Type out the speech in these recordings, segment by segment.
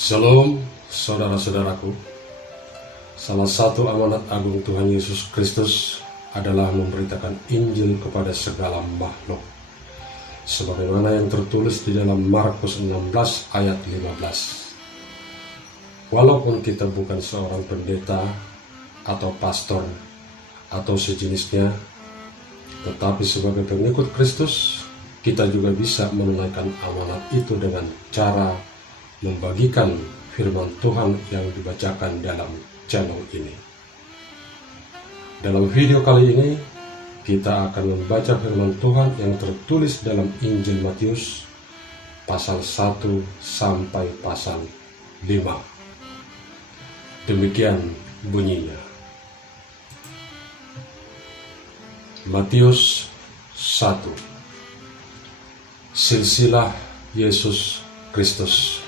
Shalom, saudara-saudaraku. Salah satu amanat agung Tuhan Yesus Kristus adalah memberitakan Injil kepada segala makhluk, sebagaimana yang tertulis di dalam Markus 16 ayat 15. Walaupun kita bukan seorang pendeta atau pastor atau sejenisnya, tetapi sebagai pengikut Kristus, kita juga bisa menunaikan amanat itu dengan cara membagikan firman Tuhan yang dibacakan dalam channel ini. Dalam video kali ini, kita akan membaca firman Tuhan yang tertulis dalam Injil Matius pasal 1 sampai pasal 5. Demikian bunyinya. Matius 1. Silsilah Yesus Kristus.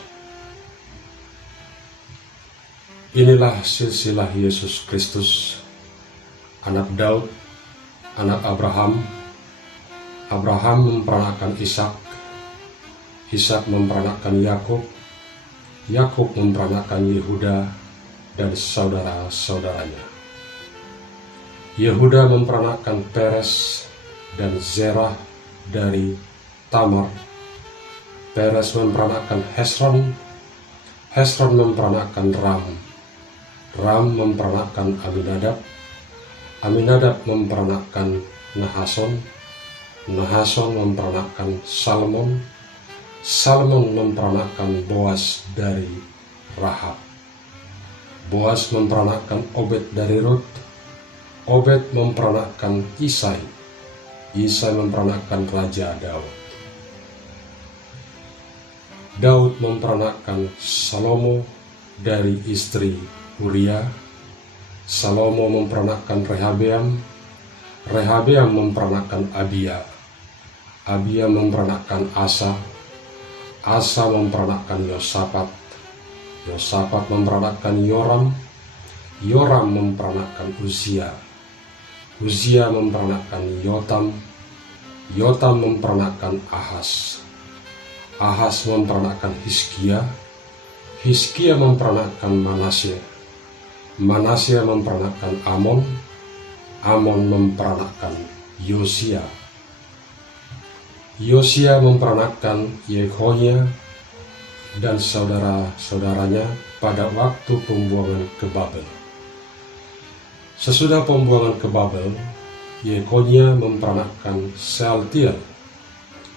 Inilah silsilah Yesus Kristus, anak Daud, anak Abraham. Abraham memperanakkan Ishak, Ishak memperanakkan Yakub, Yakub memperanakkan Yehuda dan saudara-saudaranya. Yehuda memperanakkan Peres dan Zerah dari Tamar. Peres memperanakkan Hesron, Hesron memperanakkan Ram, Ram memperanakkan Aminadab, Aminadab memperanakkan Nahason, Nahason memperanakkan Salmon, Salmon memperanakkan Boas dari Rahab, Boas memperanakkan Obed dari Rut, Obed memperanakkan Isai, Isai memperanakkan Raja Daud, Daud memperanakkan Salomo dari istri Uria, Salomo memperanakkan Rehabeam, Rehabeam memperanakkan Abia, Abia memperanakkan Asa, Asa memperanakkan Yosafat, Yosafat memperanakkan Yoram, Yoram memperanakkan Uzia, Uzia memperanakkan Yotam, Yotam memperanakkan Ahas, Ahas memperanakkan Hizkia, Hizkia memperanakkan Manasye, Manasye memperanakkan Amon, Amon memperanakkan Yosia, Yosia memperanakkan Yehonia dan saudara-saudaranya pada waktu pembuangan ke Babel. Sesudah pembuangan ke Babel, Yehonia memperanakkan Sealtiel,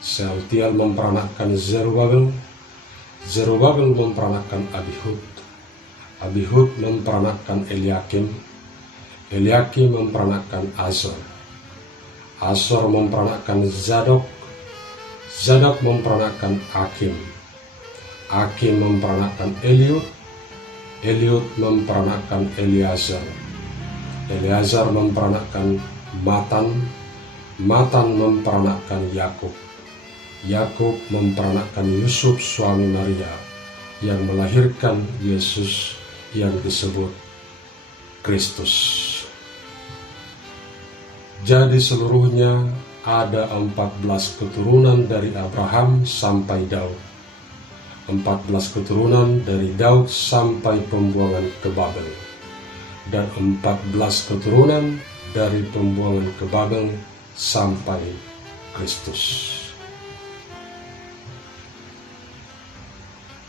Sealtiel memperanakkan Zerubabel, Zerubabel memperanakkan Abihud, Abihud memperanakkan Eliakim, Eliakim memperanakkan Azor, Azor memperanakkan Zadok, Zadok memperanakkan Akim, Akim memperanakkan Eliud, Eliud memperanakkan Eleazar, Eleazar memperanakkan Matan, Matan memperanakkan Yakub, Yakub memperanakkan Yusuf suami Maria yang melahirkan Yesus yang disebut Kristus. Jadi seluruhnya ada 14 keturunan dari Abraham sampai Daud, 14 keturunan dari Daud sampai pembuangan ke Babel, dan 14 keturunan dari pembuangan ke Babel sampai Kristus.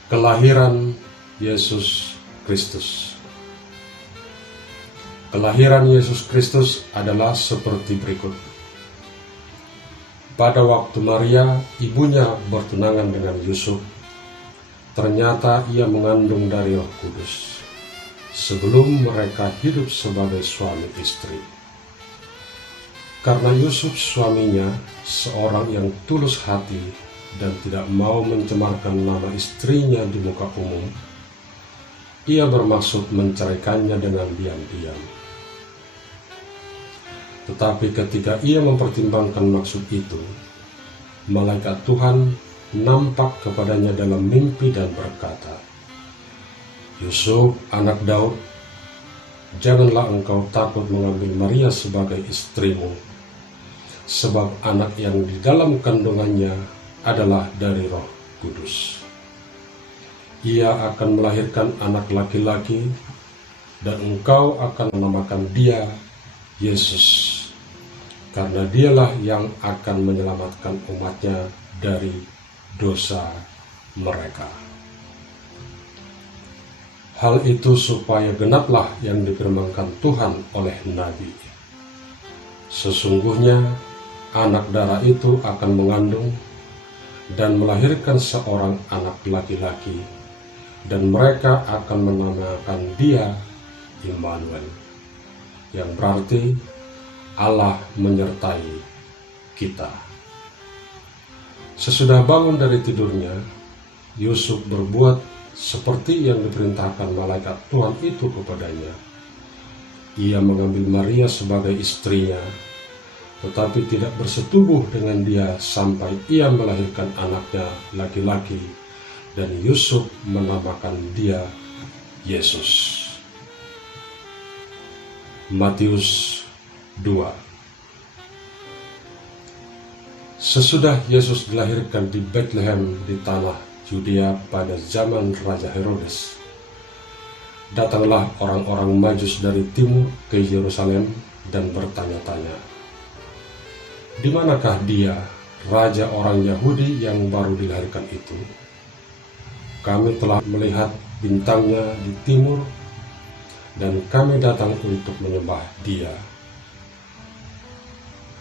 Kelahiran Yesus Kristus. Kelahiran Yesus Kristus adalah seperti berikut. Pada waktu Maria, ibunya bertunangan dengan Yusuf, ternyata ia mengandung dari Roh Kudus sebelum mereka hidup sebagai suami istri. Karena Yusuf suaminya seorang yang tulus hati dan tidak mau mencemarkan nama istrinya di muka umum, ia bermaksud menceraikannya dengan diam-diam. Tetapi ketika ia mempertimbangkan maksud itu, malaikat Tuhan nampak kepadanya dalam mimpi dan berkata, "Yusuf, anak Daud, janganlah engkau takut mengambil Maria sebagai istrimu, sebab anak yang di dalam kandungannya adalah dari Roh Kudus. ia akan melahirkan anak laki-laki, dan engkau akan menamakan dia Yesus, karena dialah yang akan menyelamatkan umatnya dari dosa mereka. Hal itu supaya genaplah yang difirmankan Tuhan oleh Nabi. Sesungguhnya anak darah itu akan mengandung dan melahirkan seorang anak laki-laki, dan mereka akan menamakan dia Immanuel, yang berarti Allah menyertai kita. Sesudah bangun dari tidurnya, Yusuf berbuat seperti yang diperintahkan malaikat Tuhan itu kepadanya. Ia mengambil Maria sebagai istrinya, tetapi tidak bersetubuh dengan dia sampai ia melahirkan anaknya laki-laki, dan Yusuf menamakan dia Yesus. Matius 2. Sesudah Yesus dilahirkan di Betlehem di tanah Yudea pada zaman Raja Herodes, datanglah orang-orang Majus dari timur ke Yerusalem dan bertanya-tanya, "Di manakah dia, raja orang Yahudi yang baru dilahirkan itu? Kami telah melihat bintangnya di timur, dan kami datang untuk menyembah dia."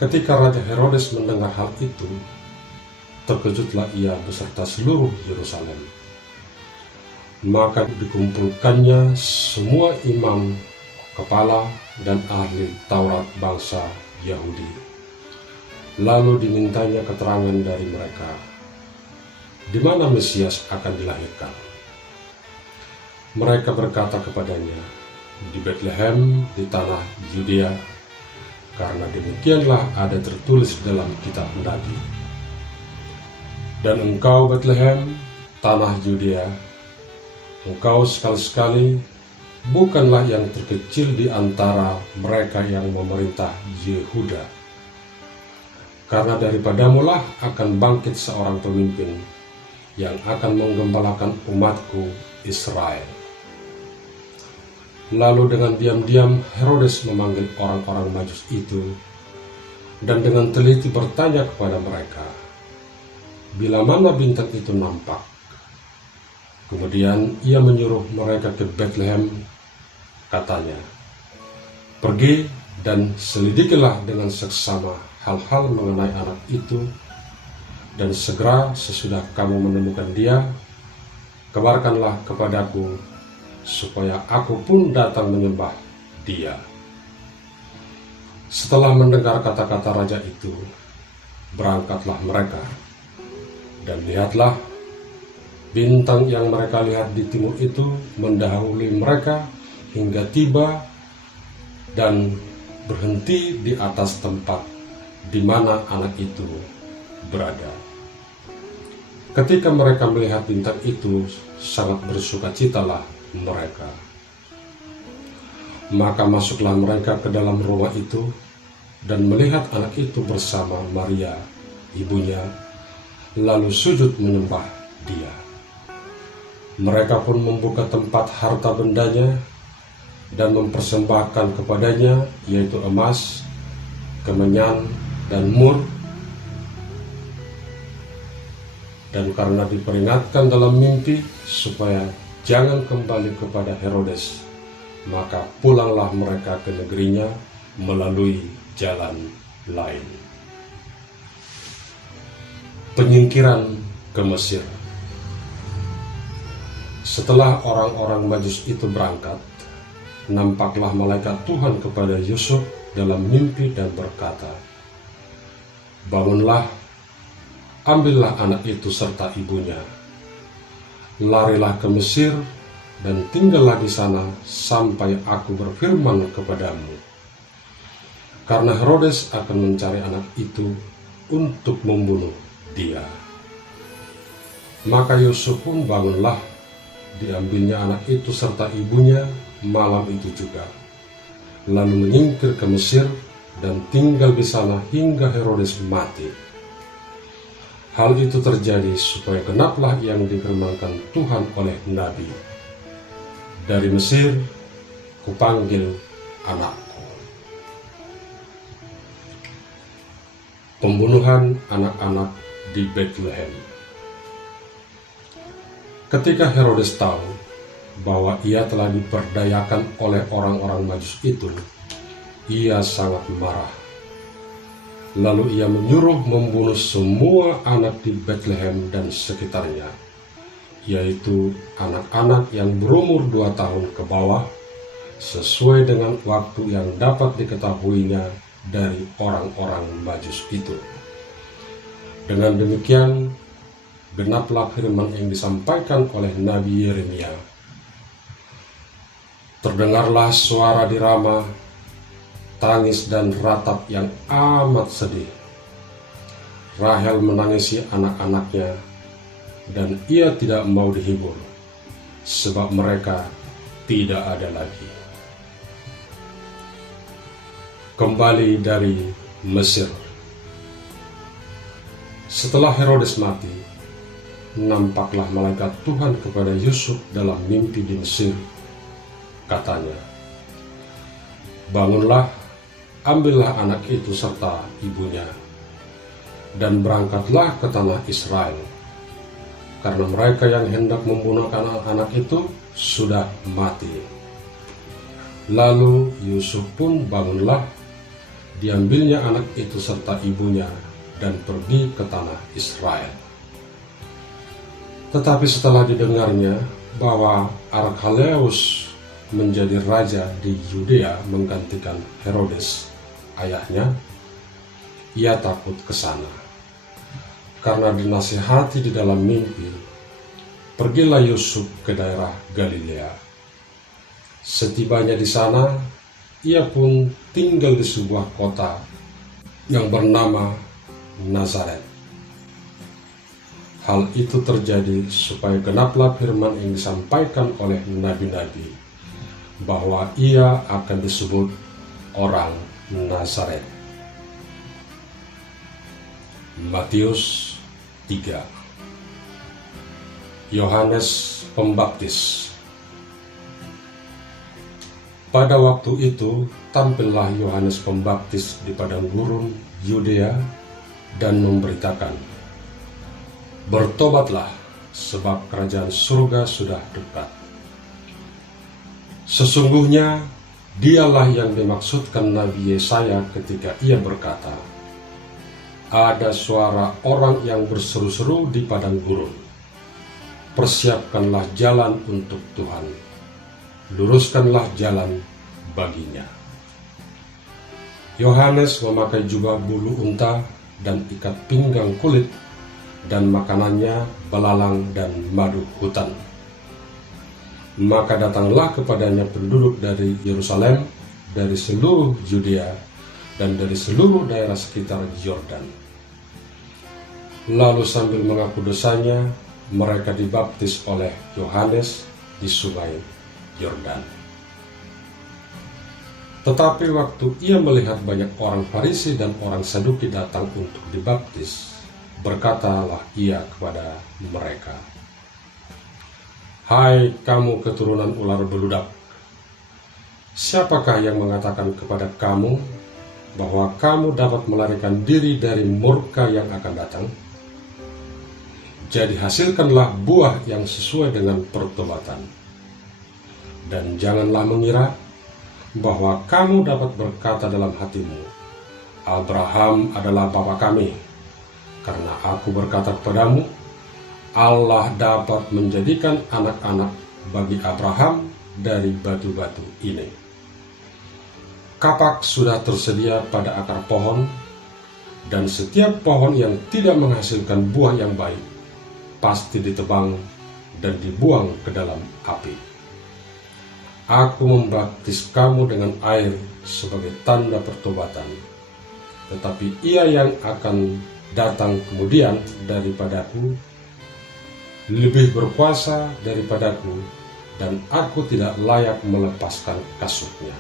Ketika Raja Herodes mendengar hal itu, terkejutlah ia beserta seluruh Yerusalem. Maka dikumpulkannya semua imam, kepala, dan ahli Taurat bangsa Yahudi. Lalu dimintanya keterangan dari mereka, di mana Mesias akan dilahirkan. Mereka berkata kepadanya, "Di Betlehem di tanah Yudea, karena demikianlah ada tertulis dalam kitab Nabi. Dan engkau Betlehem, tanah Yudea, engkau sekali-sekali bukanlah yang terkecil di antara mereka yang memerintah Yehuda. Karena daripadamulah akan bangkit seorang pemimpin yang akan menggembalakan umatku Israel." Lalu dengan diam-diam Herodes memanggil orang-orang Majus itu, dan dengan teliti bertanya kepada mereka, bila mana bintang itu nampak. Kemudian ia menyuruh mereka ke Betlehem, katanya, "Pergi dan selidikilah dengan seksama hal-hal mengenai anak itu, dan segera sesudah kamu menemukan dia, kabarkanlah kepadaku, supaya aku pun datang menyembah dia." Setelah mendengar kata-kata raja itu, berangkatlah mereka, dan lihatlah, bintang yang mereka lihat di timur itu mendahului mereka hingga tiba dan berhenti di atas tempat di mana anak itu berada. Ketika mereka melihat bintang itu, sangat bersukacitalah mereka. Maka masuklah mereka ke dalam rumah itu dan melihat anak itu bersama Maria, ibunya, lalu sujud menyembah dia. Mereka pun membuka tempat harta bendanya dan mempersembahkan kepadanya, yaitu emas, kemenyan, dan mur. Dan karena diperingatkan dalam mimpi supaya jangan kembali kepada Herodes, maka pulanglah mereka ke negerinya melalui jalan lain. Penyingkiran ke Mesir. Setelah orang-orang Majus itu berangkat, nampaklah malaikat Tuhan kepada Yusuf dalam mimpi dan berkata, "Bangunlah, ambillah anak itu serta ibunya, larilah ke Mesir dan tinggallah di sana sampai aku berfirman kepadamu. Karena Herodes akan mencari anak itu untuk membunuh dia." Maka Yusuf pun bangunlah, diambilnya anak itu serta ibunya malam itu juga, lalu menyingkir ke Mesir dan tinggal di sana hingga Herodes mati. Hal itu terjadi supaya genaplah yang difirmankan Tuhan oleh Nabi, "Dari Mesir kupanggil anakku." Pembunuhan anak-anak di Bethlehem. Ketika Herodes tahu bahwa ia telah diperdayakan oleh orang-orang Majus itu, ia sangat marah. Lalu ia menyuruh membunuh semua anak di Bethlehem dan sekitarnya, yaitu anak-anak yang berumur 2 tahun ke bawah, sesuai dengan waktu yang dapat diketahuinya dari orang-orang Majus itu. Dengan demikian, genaplah firman yang disampaikan oleh Nabi Yeremia. Terdengarlah suara di Rama, tangis dan ratap yang amat sedih. Rahel menangisi anak-anaknya, dan ia tidak mau dihibur, sebab mereka tidak ada lagi. Kembali dari Mesir. Setelah Herodes mati, nampaklah malaikat Tuhan kepada Yusuf dalam mimpi di Mesir. Katanya, "Bangunlah, ambillah anak itu serta ibunya, dan berangkatlah ke tanah Israel, karena mereka yang hendak membunuh anak-anak itu sudah mati." Lalu Yusuf pun bangunlah, diambilnya anak itu serta ibunya, dan pergi ke tanah Israel. Tetapi setelah didengarnya bahwa Arkhelaus menjadi raja di Yudea menggantikan Herodes, ayahnya, ia takut ke sana. Karena dinasihati di dalam mimpi, pergilah Yusuf ke daerah Galilea. Setibanya di sana, ia pun tinggal di sebuah kota yang bernama Nazaret. Hal itu terjadi supaya genaplah firman yang disampaikan oleh nabi-nabi, bahwa ia akan disebut orang Nazaret. Matius 3. Yohanes Pembaptis. Pada waktu itu tampillah Yohanes Pembaptis di padang gurun Yudea dan memberitakan, "Bertobatlah, sebab kerajaan surga sudah dekat." Sesungguhnya dialah yang dimaksudkan Nabi Yesaya ketika ia berkata, "Ada suara orang yang berseru-seru di padang gurun, persiapkanlah jalan untuk Tuhan, luruskanlah jalan baginya." Yohanes memakai jubah bulu unta dan ikat pinggang kulit, dan makanannya belalang dan madu hutan. Maka datanglah kepadanya penduduk dari Yerusalem, dari seluruh Yudea, dan dari seluruh daerah sekitar Yordan. Lalu sambil mengaku dosanya, mereka dibaptis oleh Yohanes di sungai Yordan. Tetapi waktu ia melihat banyak orang Farisi dan orang Saduki datang untuk dibaptis, berkatalah ia kepada mereka, "Hai kamu keturunan ular beludak, siapakah yang mengatakan kepada kamu bahwa kamu dapat melarikan diri dari murka yang akan datang? Jadi hasilkanlah buah yang sesuai dengan pertobatan. Dan janganlah mengira bahwa kamu dapat berkata dalam hatimu, 'Abraham adalah bapa kami,' karena aku berkata kepadamu, Allah dapat menjadikan anak-anak bagi Abraham dari batu-batu ini. Kapak sudah tersedia pada akar pohon, dan setiap pohon yang tidak menghasilkan buah yang baik pasti ditebang dan dibuang ke dalam api. Aku membaptis kamu dengan air sebagai tanda pertobatan, tetapi ia yang akan datang kemudian daripadaku lebih berkuasa daripadaku, dan aku tidak layak melepaskan kasutnya.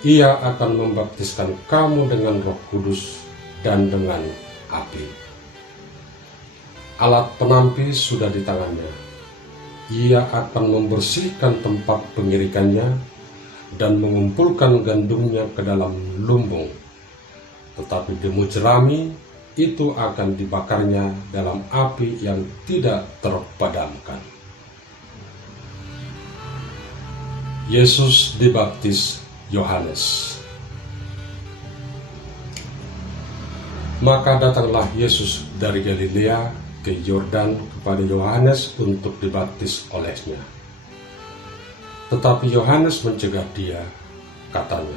Ia akan membaptiskan kamu dengan Roh Kudus dan dengan api. alat penampi sudah di tangannya. Ia akan membersihkan tempat pengirikannya dan mengumpulkan gandumnya ke dalam lumbung. Tetapi demu jerami itu akan dibakarnya dalam api yang tidak terpadamkan. Yesus dibaptis Yohanes. Maka datanglah Yesus dari Galilea ke Yordan kepada Yohanes untuk dibaptis olehnya. Tetapi Yohanes mencegah dia, katanya,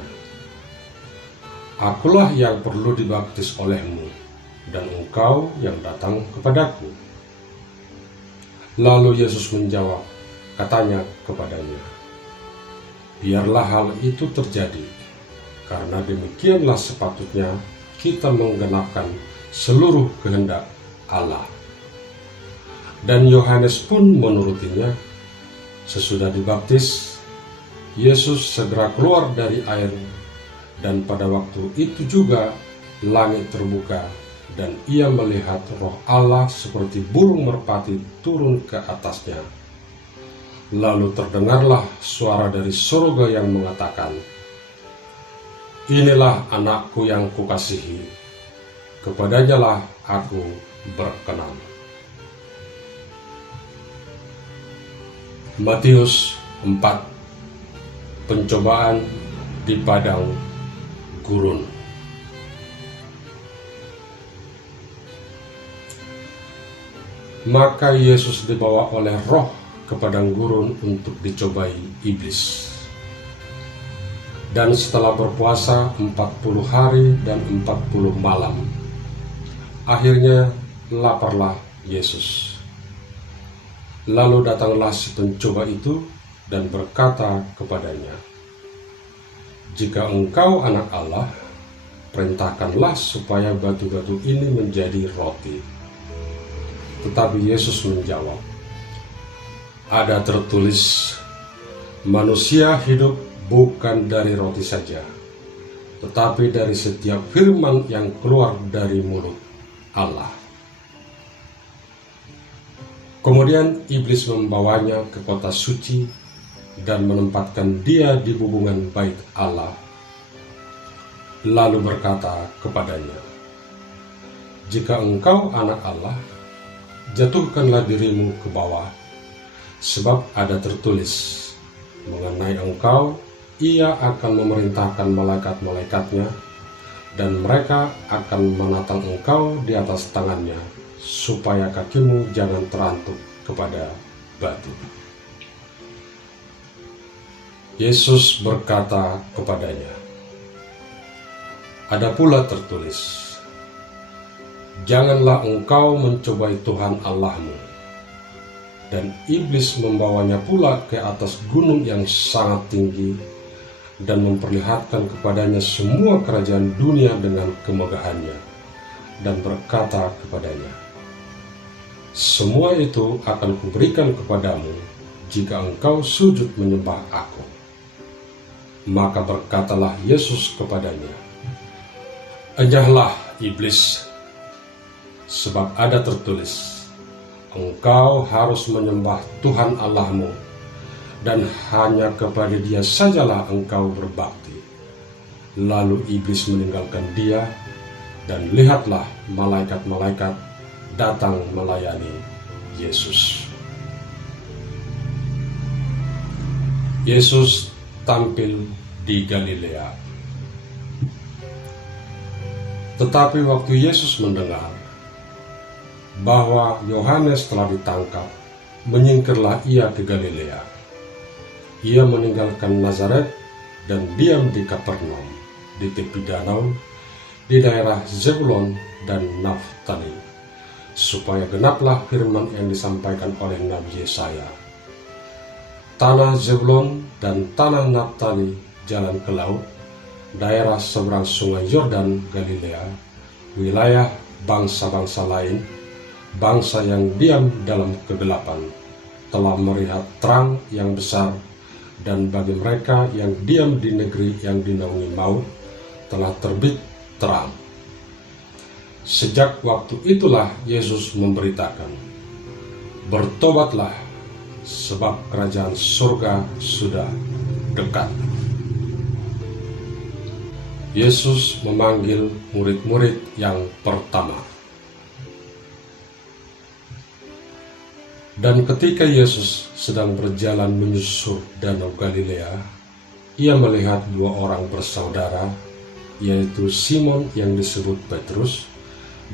"Akulah yang perlu dibaptis olehmu, dan engkau yang datang kepadaku." Lalu Yesus menjawab, katanya kepadanya, "Biarlah hal itu terjadi, karena demikianlah sepatutnya kita menggenapkan seluruh kehendak Allah." Dan Yohanes pun menurutinya. Sesudah dibaptis, Yesus segera keluar dari air, dan pada waktu itu juga langit terbuka, dan ia melihat Roh Allah seperti burung merpati turun ke atasnya. Lalu terdengarlah suara dari surga yang mengatakan, "Inilah anakku yang kukasihi, kepadanyalah aku berkenan." Matius 4. Pencobaan di padang gurun. Maka Yesus dibawa oleh Roh ke padang gurun untuk dicobai iblis. Dan setelah berpuasa 40 hari dan 40 malam, akhirnya laparlah Yesus. Lalu datanglah si pencoba itu dan berkata kepadanya, "Jika engkau anak Allah, perintahkanlah supaya batu-batu ini menjadi roti." Tetapi Yesus menjawab, "Ada tertulis, manusia hidup bukan dari roti saja, tetapi dari setiap firman yang keluar dari mulut Allah." Kemudian iblis membawanya ke kota suci dan menempatkan dia di hubungan bait Allah. Lalu berkata kepadanya, "Jika engkau anak Allah, jatuhkanlah dirimu ke bawah, sebab ada tertulis, mengenai engkau, ia akan memerintahkan malaikat-malaikatnya, dan mereka akan menatang engkau di atas tangannya, supaya kakimu jangan terantuk kepada batu." Yesus berkata kepadanya, "Ada pula tertulis, janganlah engkau mencobai Tuhan Allahmu." Dan iblis membawanya pula ke atas gunung yang sangat tinggi dan memperlihatkan kepadanya semua kerajaan dunia dengan kemegahannya, dan berkata kepadanya, "Semua itu akan kuberikan kepadamu jika engkau sujud menyembah aku." Maka berkatalah Yesus kepadanya, "Enyahlah iblis, sebab ada tertulis, engkau harus menyembah Tuhan Allahmu, dan hanya kepada Dia sajalah engkau berbakti." Lalu iblis meninggalkan dia, dan lihatlah malaikat-malaikat datang melayani Yesus. Yesus tampil di Galilea. Tetapi waktu Yesus mendengar bahwa Yohanes telah ditangkap, menyingkirlah ia ke Galilea. Ia meninggalkan Nazaret dan diam di Kapernaum, di tepi danau, di daerah Zebulon dan Naftali, supaya genaplah firman yang disampaikan oleh Nabi Yesaya, "Tanah Zebulon dan tanah Naftali jalan ke laut, daerah seberang sungai Yordan Galilea, wilayah bangsa-bangsa lain, bangsa yang diam dalam kegelapan, telah melihat terang yang besar, dan bagi mereka yang diam di negeri yang dinaungi maut, telah terbit terang." Sejak waktu itulah Yesus memberitakan, "Bertobatlah, sebab kerajaan surga sudah dekat." Yesus memanggil murid-murid yang pertama. Dan ketika Yesus sedang berjalan menyusur Danau Galilea, ia melihat dua orang bersaudara, yaitu Simon yang disebut Petrus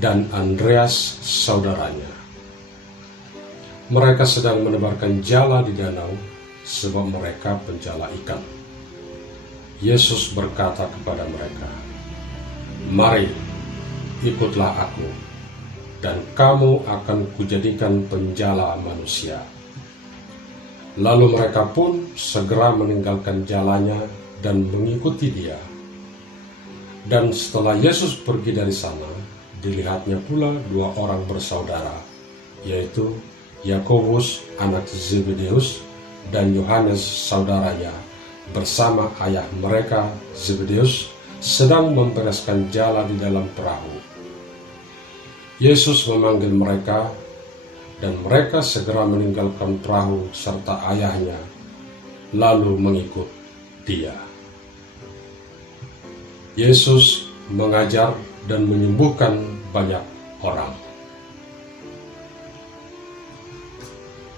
dan Andreas saudaranya. Mereka sedang menebarkan jala di danau sebab mereka penjala ikan. Yesus berkata kepada mereka, "Mari, ikutlah aku, dan kamu akan kujadikan penjala manusia." Lalu mereka pun segera meninggalkan jalannya dan mengikuti dia. Dan setelah Yesus pergi dari sana, dilihatnya pula dua orang bersaudara, yaitu Yakobus anak Zebedeus dan Yohanes saudaranya, bersama ayah mereka Zebedeus sedang membereskan jala di dalam perahu. Yesus memanggil mereka, dan mereka segera meninggalkan perahu serta ayahnya, lalu mengikut dia. Yesus mengajar dan menyembuhkan banyak orang.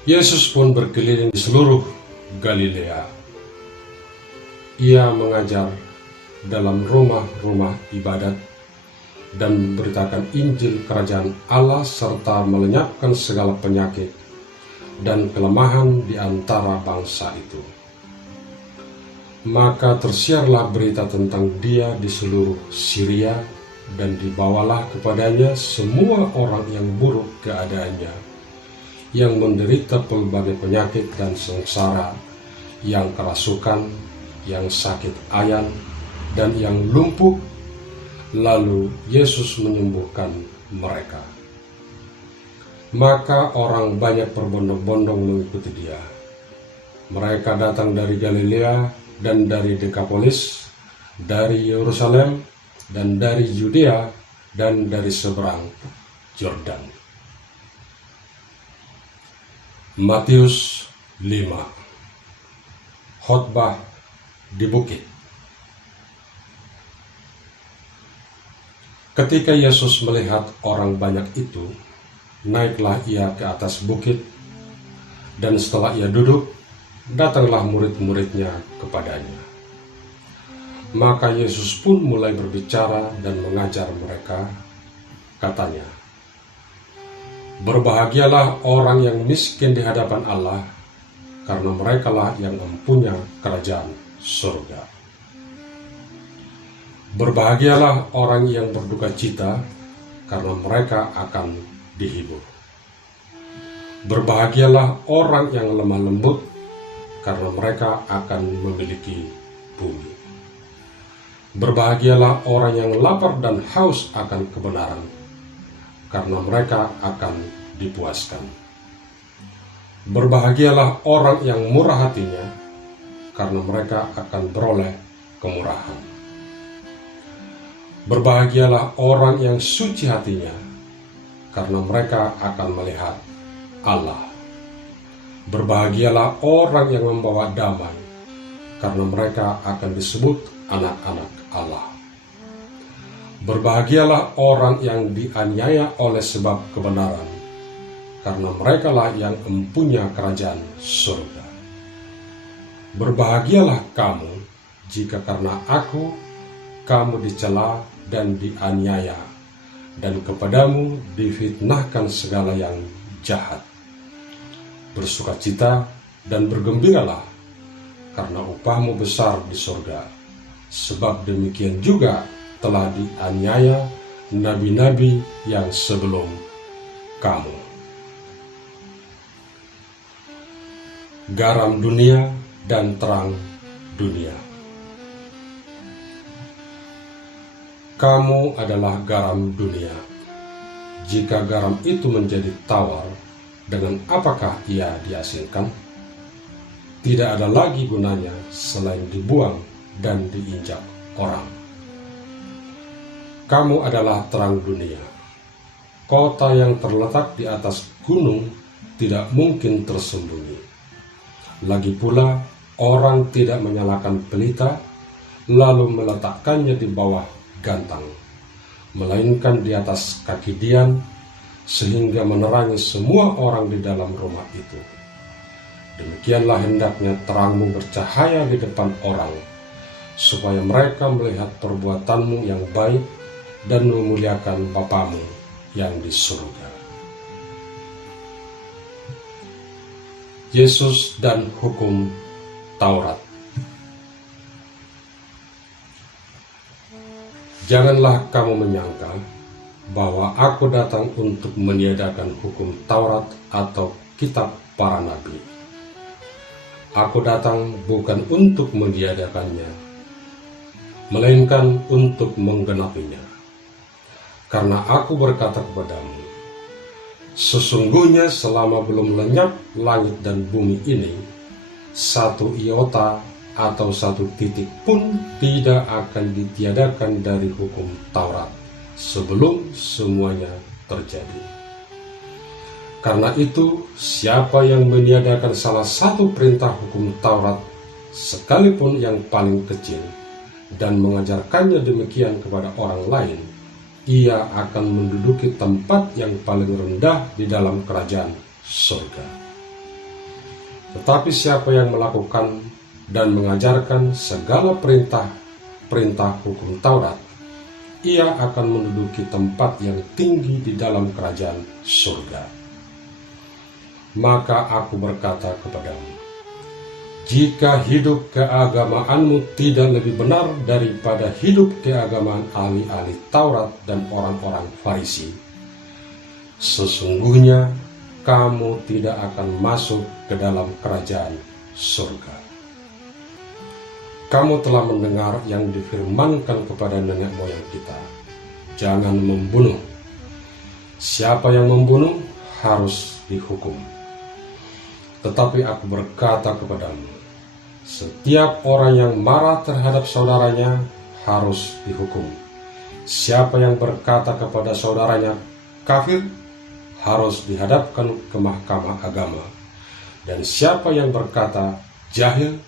Yesus pun berkeliling di seluruh Galilea. Ia mengajar dalam rumah-rumah ibadat dan memberitakan Injil Kerajaan Allah serta melenyapkan segala penyakit dan kelemahan di antara bangsa itu. Maka tersiarlah berita tentang dia di seluruh Syria, dan dibawalah kepadanya semua orang yang buruk keadaannya, yang menderita pelbagai penyakit dan sengsara, yang kerasukan, yang sakit ayan, dan yang lumpuh. Lalu Yesus menyembuhkan mereka. Maka orang banyak berbondong-bondong mengikuti dia. Mereka datang dari Galilea dan dari Dekapolis, dari Yerusalem dan dari Yudea dan dari seberang Yordan. Matius 5. Khotbah di bukit. Ketika Yesus melihat orang banyak itu, naiklah ia ke atas bukit, dan setelah ia duduk, datanglah murid-muridnya kepadanya. Maka Yesus pun mulai berbicara dan mengajar mereka, katanya, "Berbahagialah orang yang miskin di hadapan Allah, karena merekalah yang mempunyai kerajaan surga. Berbahagialah orang yang berduka cita, karena mereka akan dihibur. Berbahagialah orang yang lemah lembut, karena mereka akan memiliki bumi. Berbahagialah orang yang lapar dan haus akan kebenaran, karena mereka akan dipuaskan. Berbahagialah orang yang murah hatinya, karena mereka akan beroleh kemurahan. Berbahagialah orang yang suci hatinya, karena mereka akan melihat Allah. Berbahagialah orang yang membawa damai, karena mereka akan disebut anak-anak Allah. Berbahagialah orang yang dianiaya oleh sebab kebenaran, karena merekalah yang mempunyai kerajaan surga. Berbahagialah kamu jika karena aku kamu dicela dan dianiaya, dan kepadamu difitnahkan segala yang jahat. Bersukacita dan bergembiralah, karena upahmu besar di surga, sebab demikian juga telah dianiaya nabi-nabi yang sebelum kamu." Garam dunia dan terang dunia. Kamu adalah garam dunia. Jika garam itu menjadi tawar, dengan apakah ia diasinkan? Tidak ada lagi gunanya selain dibuang dan diinjak orang. Kamu adalah terang dunia. kota yang terletak di atas gunung tidak mungkin tersembunyi. Lagi pula, orang tidak menyalakan pelita lalu meletakkannya di bawah gantang, melainkan di atas kaki dian, sehingga menerangi semua orang di dalam rumah itu. Demikianlah hendaknya terangmu bercahaya di depan orang, supaya mereka melihat perbuatanmu yang baik dan memuliakan Bapamu yang di surga. Yesus dan hukum Taurat. Janganlah kamu menyangka bahwa aku datang untuk meniadakan hukum Taurat atau kitab para nabi. Aku datang bukan untuk meniadakannya, melainkan untuk menggenapinya. Karena aku berkata kepadamu, sesungguhnya selama belum lenyap langit dan bumi ini, satu iota atau satu titik pun tidak akan ditiadakan dari hukum Taurat sebelum semuanya terjadi. Karena itu, siapa yang meniadakan salah satu perintah hukum Taurat, sekalipun yang paling kecil, dan mengajarkannya demikian kepada orang lain, ia akan menduduki tempat yang paling rendah di dalam kerajaan surga. Tetapi siapa yang melakukan dan mengajarkan segala perintah hukum Taurat, ia akan menduduki tempat yang tinggi di dalam kerajaan surga. Maka aku berkata kepadamu, jika hidup keagamaanmu tidak lebih benar daripada hidup keagamaan ahli-ahli Taurat dan orang-orang Farisi, sesungguhnya kamu tidak akan masuk ke dalam kerajaan surga. Kamu telah mendengar yang difirmankan kepada nenek moyang kita, jangan membunuh. Siapa yang membunuh harus dihukum. Tetapi aku berkata kepadamu, setiap orang yang marah terhadap saudaranya harus dihukum. Siapa yang berkata kepada saudaranya kafir harus dihadapkan ke mahkamah agama. Dan siapa yang berkata jahil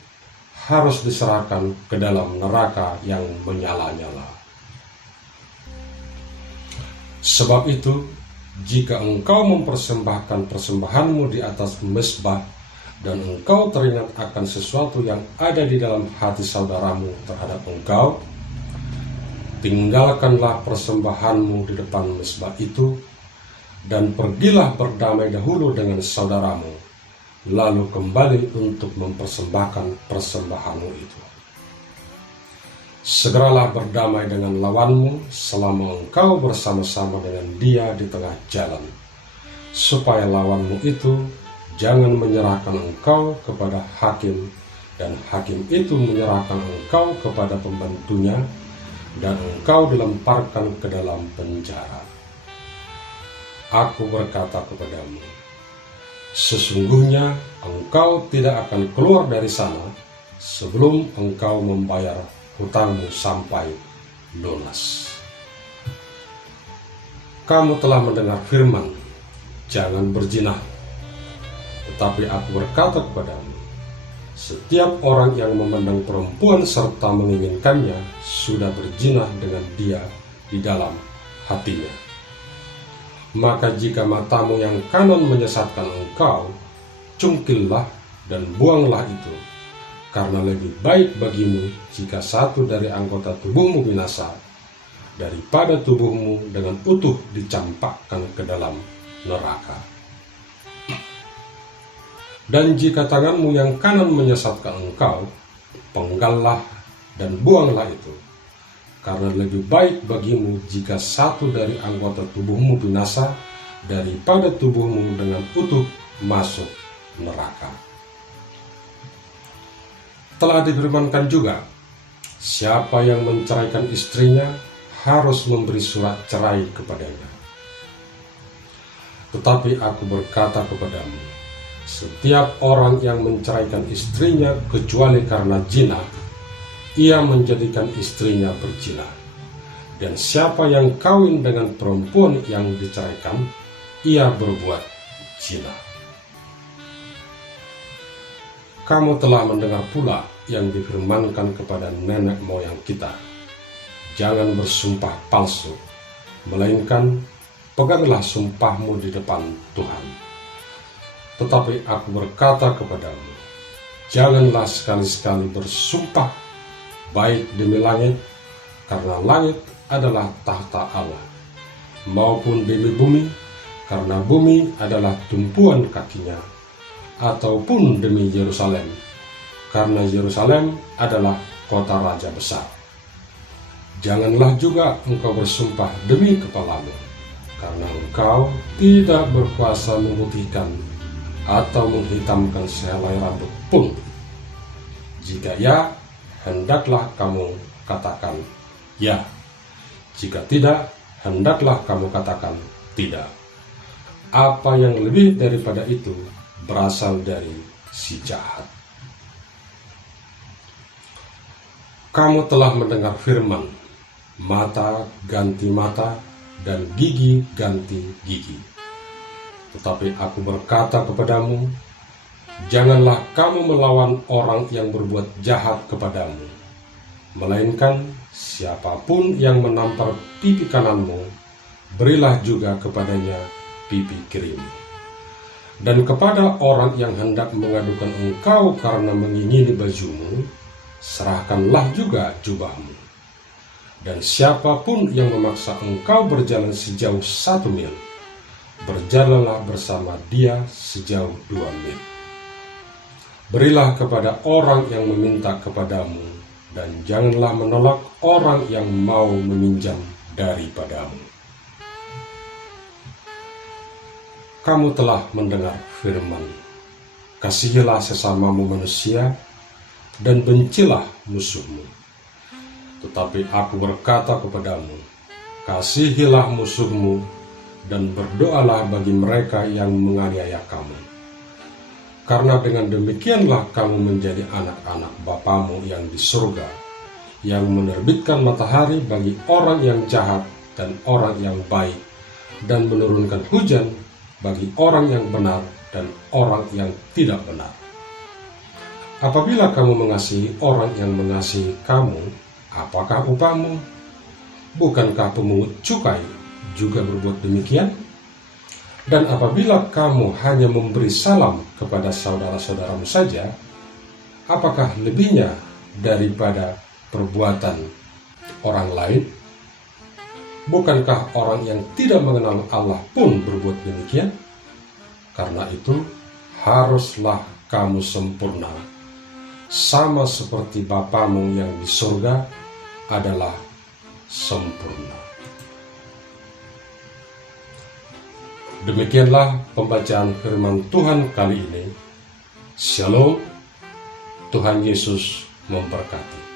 harus diserahkan ke dalam neraka yang menyala-nyala. Sebab itu, jika engkau mempersembahkan persembahanmu di atas mezbah, dan engkau teringat akan sesuatu yang ada di dalam hati saudaramu terhadap engkau, tinggalkanlah persembahanmu di depan mezbah itu, dan pergilah berdamai dahulu dengan saudaramu, lalu kembali untuk mempersembahkan persembahanmu itu. Segeralah berdamai dengan lawanmu selama engkau bersama-sama dengan dia di tengah jalan, supaya lawanmu itu jangan menyerahkan engkau kepada hakim, dan hakim itu menyerahkan engkau kepada pembantunya, dan engkau dilemparkan ke dalam penjara. Aku berkata kepadamu, sesungguhnya engkau tidak akan keluar dari sana sebelum engkau membayar hutangmu sampai lunas. Kamu telah mendengar firman, jangan berzina. Tetapi aku berkata kepadamu, setiap orang yang memandang perempuan serta menginginkannya sudah berzina dengan dia di dalam hatinya. Maka jika matamu yang kanan menyesatkan engkau, cungkillah dan buanglah itu. Karena lebih baik bagimu jika satu dari anggota tubuhmu binasa, daripada tubuhmu dengan utuh dicampakkan ke dalam neraka. Dan jika tanganmu yang kanan menyesatkan engkau, penggallah dan buanglah itu. Karena lebih baik bagimu jika satu dari anggota tubuhmu binasa, daripada tubuhmu dengan utuh masuk neraka. Telah difirmankan juga, siapa yang menceraikan istrinya harus memberi surat cerai kepadanya. Tetapi aku berkata kepadamu, setiap orang yang menceraikan istrinya kecuali karena zina, ia menjadikan istrinya berzina. Dan siapa yang kawin dengan perempuan yang diceraikan, ia berbuat zina. Kamu telah mendengar pula yang difirmankan kepada nenek moyang kita, jangan bersumpah palsu, melainkan peganglah sumpahmu di depan Tuhan. Tetapi aku berkata kepadamu, janganlah sekali-sekali bersumpah baik demi langit, karena langit adalah tahta Allah, maupun demi bumi, karena bumi adalah tumpuan kakinya, ataupun demi Yerusalem, karena Yerusalem adalah kota raja besar. Janganlah juga engkau bersumpah demi kepalamu, karena engkau tidak berkuasa memutihkan atau menghitamkan sehelai rambut pun. Jika ya, hendaklah kamu katakan ya. Jika tidak, hendaklah kamu katakan tidak. Apa yang lebih daripada itu berasal dari si jahat. Kamu telah mendengar firman, mata ganti mata dan gigi ganti gigi. Tetapi aku berkata kepadamu, janganlah kamu melawan orang yang berbuat jahat kepadamu, melainkan siapapun yang menampar pipi kananmu, berilah juga kepadanya pipi kirimu. Dan kepada orang yang hendak mengadukan engkau karena mengingini bajumu, serahkanlah juga jubahmu. Dan siapapun yang memaksa engkau berjalan sejauh 1 mil, berjalanlah bersama dia sejauh 2 mil. Berilah kepada orang yang meminta kepadamu, dan janganlah menolak orang yang mau meminjam daripadamu. Kamu telah mendengar firman, kasihilah sesamamu manusia, dan bencilah musuhmu. Tetapi aku berkata kepadamu, kasihilah musuhmu, dan berdoalah bagi mereka yang menganiaya kamu. Karena dengan demikianlah kamu menjadi anak-anak Bapamu yang di surga, yang menerbitkan matahari bagi orang yang jahat dan orang yang baik, dan menurunkan hujan bagi orang yang benar dan orang yang tidak benar. Apabila kamu mengasihi orang yang mengasihi kamu, apakah upahmu? Bukankah pemungut cukai juga berbuat demikian? Dan apabila kamu hanya memberi salam kepada saudara-saudaramu saja, apakah lebihnya daripada perbuatan orang lain? Bukankah orang yang tidak mengenal Allah pun berbuat demikian? Karena itu, haruslah kamu sempurna, sama seperti Bapamu yang di surga adalah sempurna. Demikianlah pembacaan firman Tuhan kali ini. Shalom, Tuhan Yesus memberkati.